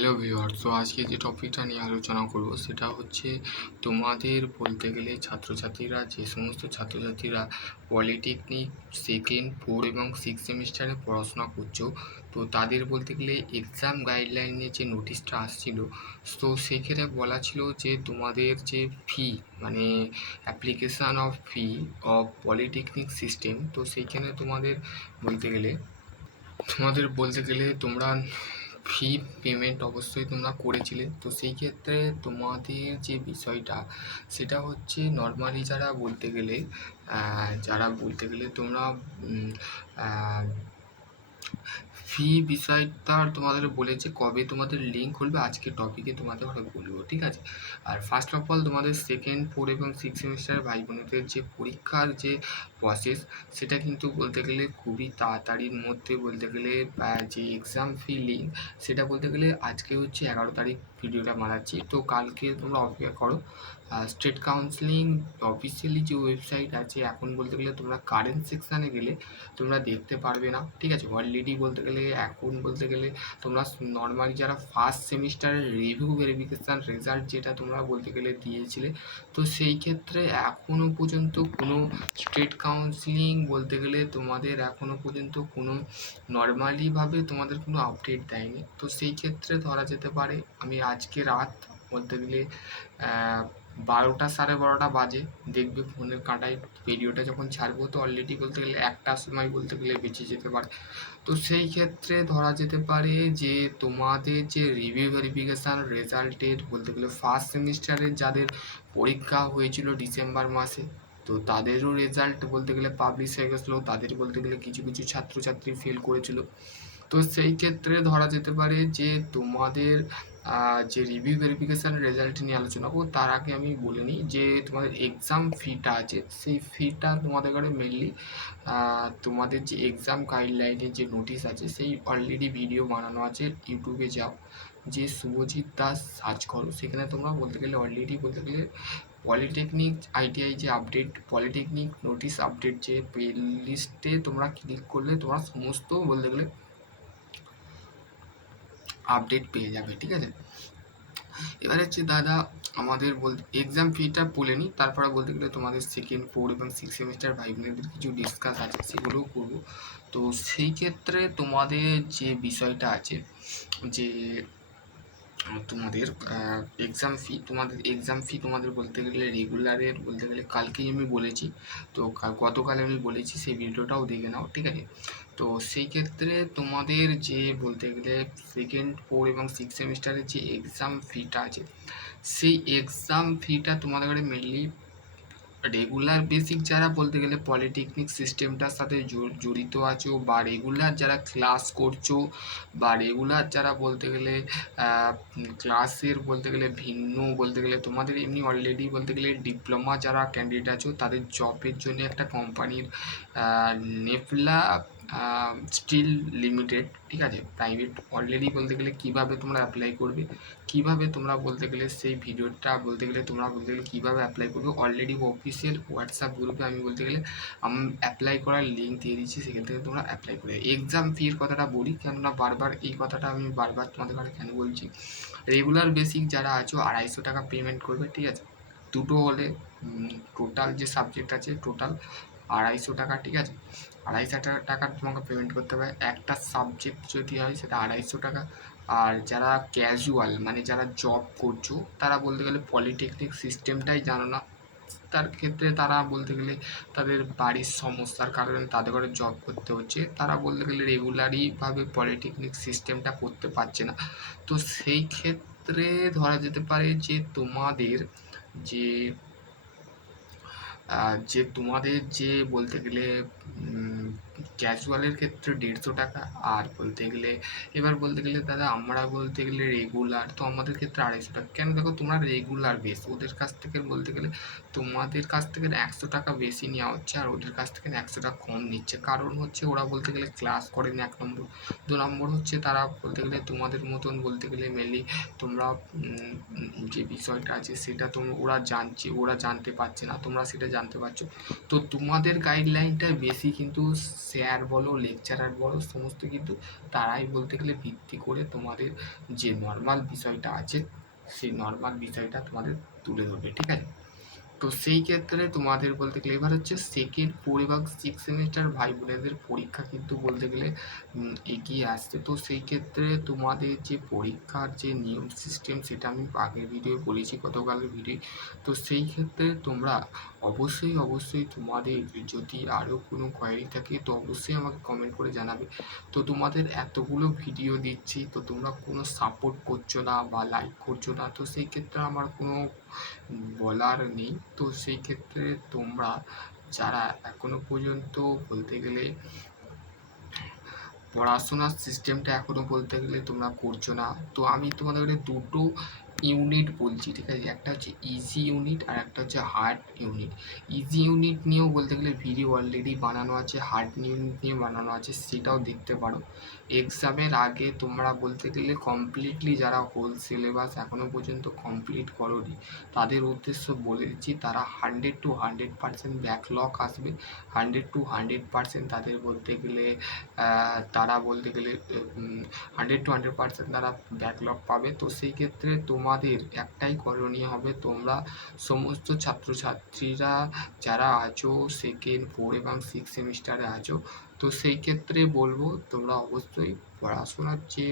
Hello viewer, তো আজকে যে টপিকটা নিয়ে আলোচনা করব সেটা হচ্ছে তোমাদের বলতে গেলে ছাত্রছাত্রীরা যে সমস্ত ছাত্রছাত্রীরা পলিটেকনিক সেকেন্ড ফোর এবং সিক্স সেমিস্টারে পড়াশোনা করছো, তো তাদের বলতে গেলে এক্সাম গাইডলাইনে যে নোটিশটা আসছিল, তো সেখানে বলা ছিল যে তোমাদের যে ফি মানে application of fee of polytechnic system, তো সেইখানে তোমাদের বলতে গেলে তোমরা ফি পেমেন্ট অবশ্যই তোমরা করেছিলে। তো সেই ক্ষেত্রে তোমাদের যে বিষয়টা সেটা হচ্ছে নর্মালি যারা বলতে গেলে তোমরা ফি বিষয়টা তোমাদের বলেছে কবে তোমাদের লিঙ্ক খুলবে, আজকে টপিকে তোমাদের বলবো, ঠিক আছে। আর ফার্স্ট অফ অল তোমাদের সেকেন্ড ফোর এবং সিক্স সেমিস্টার ভাই বোনেদের যে পরীক্ষার যে প্রসেস সেটা কিন্তু বলতে গেলে খুবই তাড়াতাড়ির মধ্যে বলতে গেলে যে এক্সাম ফি লিঙ্ক সেটা বলতে গেলে আজকে হচ্ছে 11 তারিখ ভিডিওটা বানাচ্ছি, তো কালকে তোমরা অপেক্ষা করো। স্টেট কাউন্সিলিং অফিসিয়ালি যে ওয়েবসাইট আছে এখন বলতে গেলে তোমরা কারেন্ট সেকশানে গেলে তোমরা দেখতে পারবে না, ঠিক আছে। অলরেডি বলতে গেলে এখন বলতে গেলে তোমরা নর্মালি যারা ফার্স্ট সেমিস্টারের রিভিউ ভেরিফিকেশান রেজাল্ট যেটা তোমরা বলতে গেলে দিয়েছিলে, তো সেই ক্ষেত্রে এখনও পর্যন্ত কোনো স্টেট কাউন্সিলিং বলতে গেলে তোমাদের এখনও পর্যন্ত কোনো নর্মালিভাবে তোমাদের কোনো আপডেট দেয়নি। তো সেই ক্ষেত্রে ধরা যেতে পারে আমি আজকে রাত বলতে গেলে 12টা 12:30 বাজে দেখবে ফোনের কাঁটায় ভিডিওটা যখন ছাড়বো, তো অলরেডি বলতে গেলে 1টার সময় বলতে গেলে বেঁচে যেতে পারে। তো সেই ক্ষেত্রে ধরা যেতে পারে যে তোমাদের যে রিভিউ ভেরিফিকেশান রেজাল্টের বলতে গেলে ফার্স্ট সেমিস্টারের যাদের পরীক্ষা হয়েছিল ডিসেম্বর মাসে, তো তাদেরও রেজাল্ট বলতে গেলে পাবলিশ হয়ে গেছিলো, তাদের বলতে গেলে কিছু কিছু ছাত্রছাত্রী ফেল করেছিল। তো সেই ক্ষেত্রে ধরা যেতে পারে যে তোমাদের যে রিভিউ ভেরিফিকেশান রেজাল্ট নিয়ে আলোচনা করবো তার আগে আমি বলে নিই যে তোমাদের এক্সাম ফিটা আছে সেই ফিটা তোমাদের কাছে মেনলি তোমাদের যে এক্সাম গাইডলাইনের যে নোটিশ আছে সেই অলরেডি ভিডিও বানানো আছে, ইউটিউবে যাও, যে শুভজিৎ দাস সার্চ করো, সেখানে তোমরা বলতে গেলে অলরেডি বলতে গেলে পলিটেকনিক আইটিআই যে আপডেট পলিটেকনিক নোটিশ আপডেট যে প্লে লিস্টে তোমরা ক্লিক করলে তোমরা সমস্ত বলতে গেলে আপডেট পেয়ে যাবে, ঠিক আছে। এবার হচ্ছে দাদা আমাদের বলতে এক্সাম ফিটা বলে নিই, তারপরে বলতে গেলে তোমাদের সেকেন্ড ফোর এবং সিক্স সেমিস্টার ভাই বোনেদের কিছু ডিসকাস আছে সেগুলোও করবো। তো সেই ক্ষেত্রে তোমাদের যে বিষয়টা আছে যে তোমাদের এক্সাম ফি তোমাদের বলতে গেলে রেগুলারের বলতে গেলে কালকেই আমি বলেছি, তো গতকাল আমি বলেছি, সেই ভিডিওটাও দেখে নাও, ঠিক আছে। তো সেই ক্ষেত্রে তোমাদের যে বলতে গেলে সেকেন্ড ফোর এবং সিক্স সেমিস্টারের যে এক্সাম ফিটা আছে সেই এক্সাম ফিটা তোমাদের মেনলি রেগুলার বেসিক যারা বলতে গেলে পলিটেকনিক সিস্টেমটার সাথে জড়িত আছো বা রেগুলার যারা ক্লাস করছো বা রেগুলার যারা বলতে গেলে ক্লাসের বলতে গেলে ভিন্ন বলতে গেলে তোমাদের এমনি অলরেডি বলতে গেলে ডিপ্লোমা যারা ক্যান্ডিডেট আছো তাদের জবের জন্য একটা কোম্পানির নেফলা স্টিল লিমিটেড, ঠিক আছে, প্রাইভেট অলরেডি বলতে গেলে কীভাবে তোমরা অ্যাপ্লাই করবে, কীভাবে তোমরা বলতে গেলে সেই ভিডিওটা বলতে গেলে তোমরা বলতে গেলে কীভাবে অ্যাপ্লাই করবে অলরেডি অফিসিয়াল হোয়াটসঅ্যাপ গ্রুপে আমি বলতে গেলে অ্যাপ্লাই করার লিঙ্ক দিয়ে দিচ্ছি, সেখান থেকে তোমরা অ্যাপ্লাই করে। এক্সাম ফির কথাটা বলি কেননা বারবার এই কথাটা আমি বারবার তোমাদের কাছে কেন বলছি, রেগুলার বেসিক যারা আছো 250 টাকা পেমেন্ট করবে, ঠিক আছে। দুটো হলে টোটাল যে সাবজেক্ট আছে টোটাল 250 টাকা, ঠিক আছে। 250 টাকা তোমাকে পেমেন্ট করতে হবে। একটা সাবজেক্ট যদি হয় সেটা 250 টাকা। আর যারা ক্যাজুয়াল মানে যারা জব করছো তারা বলতে গেলে পলিটেকনিক সিস্টেমটাই জানো না, তার ক্ষেত্রে তারা বলতে গেলে তাদের বাড়ির সমস্যার কারণে তাদের ঘরে জব করতে হচ্ছে, তারা বলতে গেলে রেগুলারিভাবে পলিটেকনিক সিস্টেমটা করতে পারছে না। তো সেই ক্ষেত্রে ধরা যেতে পারে যে যে তোমাদের যে বলতে গেলে ক্যাজুয়ালের ক্ষেত্রে 150 টাকা, আর বলতে গেলে এবার বলতে গেলে দাদা আমরা বলতে গেলে রেগুলার, তো আমাদের ক্ষেত্রে 250 টাকা কেন, দেখো তোমরা রেগুলার বেস, ওদের কাছ থেকে বলতে গেলে তোমাদের কাছ থেকে 100 টাকা বেশি নেওয়া হচ্ছে আর ওদের কাছ থেকে 100 টাকা কম নিচ্ছে, কারণ হচ্ছে ওরা বলতে গেলে ক্লাস করেনি 1 নম্বর, 2 নম্বর হচ্ছে তারা বলতে গেলে তোমাদের মতন বলতে গেলে মেনলি তোমরা যে বিষয়টা আছে সেটা ওরা জানতে পারছে না, তোমরা সেটা জানতে পারছো। তো তোমাদের গাইডলাইনটা বেশি কিন্তু স্যার বলো, লেকচারার বলো, সমস্ত কিন্তু তারাই বলতে গেলে ভিত্তি করে তোমাদের যে নর্মাল বিষয়টা আছে সেই নর্মাল বিষয়টা তোমাদের তুলে ধরবে, ঠিক আছে? তো সেই ক্ষেত্রে তোমাদের বলতে গেলে এবার হচ্ছে সেকেন্ড 4 এবং 6 সেমিস্টার ভাই বোনেদের পরীক্ষা কিন্তু বলতে গেলে এগিয়ে আসছে। তো সেই ক্ষেত্রে তোমাদের যে পরীক্ষার যে নিয়ম সিস্টেম সেটা আমি আগের ভিডিও বলেছি, গতকালের ভিডিও। তো সেই ক্ষেত্রে তোমরা অবশ্যই তোমাদের যদি আরও কোনো কোয়ারি থাকে তো অবশ্যই আমাকে কমেন্ট করে জানাবে। তো তোমাদের এতগুলো ভিডিও দিচ্ছি, তো তোমরা কোনো সাপোর্ট করছো না বা লাইক করছো না, তো সেই ক্ষেত্রে আমার কোনো বলার নেই। তো সেই ক্ষেত্রে তোমরা যারা এখনো পর্যন্ত বলতে গেলে পড়াশোনার সিস্টেমটা এখনো বলতে গেলে তোমরা করছো না, তো আমি তোমাদের দুটো ইউনিট বলছি, ঠিক আছে? একটা হচ্ছে ইজি ইউনিট আর একটা হচ্ছে হার্ড ইউনিট। ইজি ইউনিট নিয়েও বলতে গেলে ভিডিও অলরেডি বানানো আছে, হার্ড ইউনিট নিয়ে বানানো আছে, সেটাও দেখতে পারো। এক্সামের আগে তোমরা বলতে গেলে কমপ্লিটলি যারা হোল সিলেবাস এখনো পর্যন্ত কমপ্লিট করোনি তাদের উদ্দেশ্য বলে দিচ্ছি, তারা 100% ব্যাকলগ আসবে, 100% তাদের বলতে গেলে তারা বলতে গেলে 100% তারা ব্যাকলগ পাবে। তো সেই ক্ষেত্রে তোমাদের একটাই করণীয় হবে, তোমরা সমস্ত ছাত্রছাত্রীরা যারা আছো সেকেন্ড 4 এবং 6 সেমিস্টারে আছো, তো সেই ক্ষেত্রে বলবো তোমরা অবশ্যই পড়াশোনার যে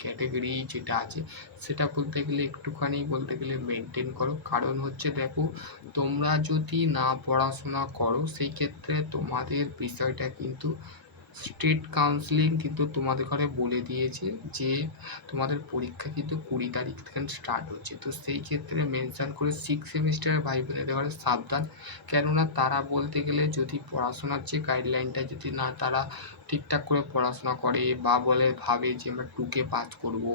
ক্যাটেগরি যেটা আছে সেটা বলতে গেলে একটুখানি বলতে গেলে মেনটেন করো। কারণ হচ্ছে দেখো, তোমরা যদি না পড়াশোনা করো সেই ক্ষেত্রে তোমাদের বিষয়টা কিন্তু স্টেট কাউন্সিলিং কিন্তু তোমাদের ঘরে বলে দিয়েছে যে তোমাদের পরীক্ষা কিন্তু 20 তারিখ থেকে স্টার্ট হচ্ছে। তো সেই ক্ষেত্রে মেনশন করে 6 সেমিস্টারের ভাই বোনেদের ঘরে সাবধান, কেননা তারা বলতে গেলে যদি পড়াশোনার যে গাইডলাইনটা যদি না তারা ঠিকঠাক করে পড়াশোনা করে বা বলে ভাবে যে আমরা 2কে পাস করবো,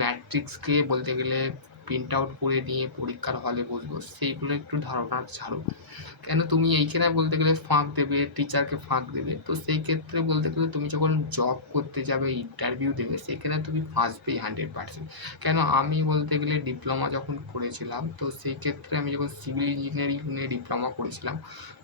ম্যাট্রিক্সকে বলতে গেলে প্রিন্ট আউট করে নিয়ে পরীক্ষার হলে বসবো, সেইগুলো একটু ধারণা ছাড়ো। কেন তুমি এইখানে বলতে গেলে ফাঁক দেবে, টিচারকে ফাঁক দেবে, তো সেই ক্ষেত্রে বলতে গেলে তুমি যখন জব করতে যাবে, ইন্টারভিউ দেবে, সেখানে তুমি ফাঁসবেই 100%। কেন আমি বলতে গেলে ডিপ্লোমা যখন করেছিলাম, তো সেই ক্ষেত্রে আমি যখন সিভিল ইঞ্জিনিয়ারিং নিয়ে ডিপ্লোমা করেছিলাম,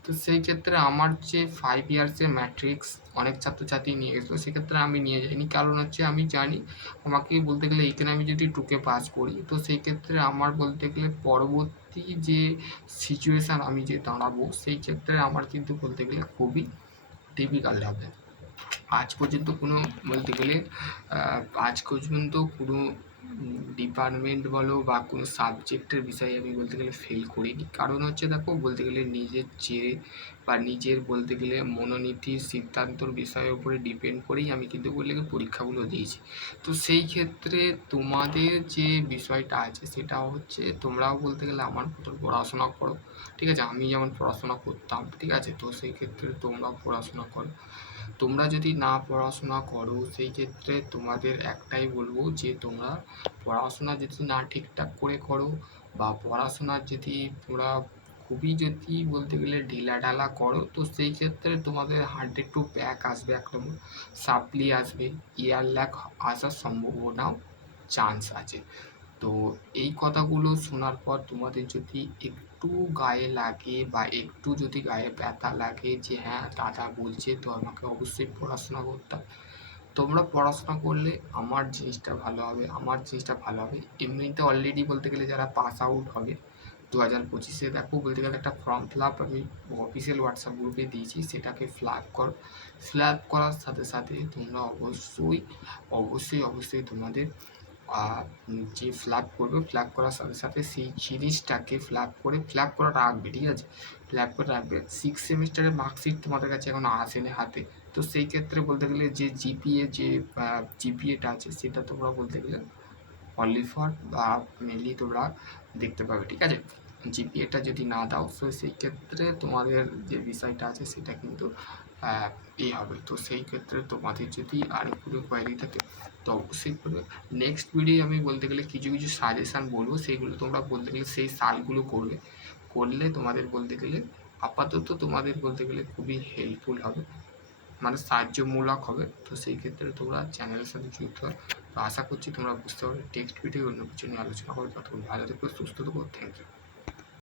তো সেই ক্ষেত্রে আমার যে 5 ইয়ার্সের ম্যাট্রিক্স অনেক ছাত্রছাত্রী নিয়ে গেছিলো, সেক্ষেত্রে আমি নিয়ে যাইনি। কারণ হচ্ছে আমি জানি আমাকে বলতে গেলে এইখানে আমি যদি 2কে পাস করি, তো সেই ক্ষেত্রে আমার বলতে গেলে পরবর্তী যে সিচুয়েশান আমি যে দাঁড়াবো সেই ক্ষেত্রে আমার কিন্তু বলতে গেলে খুবই ডিফিকাল্ট হবে। আজ পর্যন্ত কোনো বলতে গেলে আজ পর্যন্ত কোনো ডিপার্টমেন্ট বলো বা কোনো সাবজেক্টের বিষয়ে আমি বলতে গেলে ফেল করিনি। কারণ হচ্ছে দেখো, বলতে গেলে নিজের জেরে বা নিজের বলতে গেলে মনোনীতির সিদ্ধান্তর বিষয়ের উপরে ডিপেন্ড করেই আমি কিন্তু বলতে গেলে পরীক্ষাগুলো দিয়েছি। তো সেই ক্ষেত্রে তোমাদের যে বিষয়টা আছে সেটা হচ্ছে তোমরাও বলতে গেলে আমার মতো পড়াশোনা করো, ঠিক আছে? আমি যেমন পড়াশোনা করতাম, ঠিক আছে? তো সেই ক্ষেত্রে তোমরাও পড়াশোনা করো। তোমরা যদি না পড়াশোনা করো সেই ক্ষেত্রে তোমাদের একটাই বলবো যে তোমরা পড়াশোনা যদি না ঠিকঠাক করে করো বা পড়াশোনার যদি তোমরা খুবই যদি বলতে গেলে ঢিলাঢালা করো, তো সেই ক্ষেত্রে তোমাদের 100 টু ব্যাক আসবে, এক নম্বর সাপ্লি আসবে, ইয়ার ল্যাক আসার সম্ভাবনাও চান্স আছে। তো এই কথাগুলো শোনার পর তোমাদের যদি একটু গায়ে লাগে বা একটু যদি গায়ে ব্যথা লাগে যে হ্যাঁ দাদা বলছে তো আমাকে অবশ্যই পড়াশোনা করতে হবে, তোমরা পড়াশোনা করলে আমার জিনিসটা ভালো হবে, আমার জিনিসটা ভালো হবে। এমনিতে অলরেডি বলতে গেলে যারা পাস আউট হবে 2025-এ, দেখো বলতে গেলে একটা ফর্ম ফিল আপ আমি অফিসিয়াল হোয়াটসঅ্যাপ গ্রুপে দিয়েছি, সেটাকে ফিল আপ করো। ফিল আপ করার সাথে সাথে তোমরা অবশ্যই তোমাদের যে ফিল করবে, ফিল করার সাথে সাথে সেই জিনিসটাকে ফিল করা রাখবে, ঠিক আছে? ফিল করে রাখবে। 6 সেমিস্টারের মার্কশিট তোমাদের কাছে এখন আসেনি হাতে, তো সেই ক্ষেত্রে বলতে গেলে যে জিপিএটা আছে সেটা তোমরা বলতে গেলে অনলি ফর বা মেনলি তোমরা দেখতে পাবে, ঠিক আছে? জিপিএটা যদি না দাও তো সেই ক্ষেত্রে তোমাদের যে বিষয়টা আছে সেটা কিন্তু হবে। তো সেই ক্ষেত্রে তোমাদের যদি আরও কোনো কোয়ারি থাকে তো অবশ্যই করবে। নেক্সট ভিডিও আমি বলতে গেলে কিছু সাজেশান বলবো, সেইগুলো তোমরা বলতে গেলে সেই সালগুলো করলে তোমাদের বলতে গেলে আপাতত তোমাদের বলতে গেলে খুবই হেল্পফুল হবে, মানে সাহায্যমূলক হবে। তো সেই ক্ষেত্রে তোমরা চ্যানেলের সাথে যুক্ত হয়। তো আশা করছি তোমরা বুঝতে পারবে। টেক্সট ভিডিও অন্য কিছু নিয়ে আলোচনা করবো। ততক্ষণ ভালো থেকো, সুস্থ থেকো। Thank you.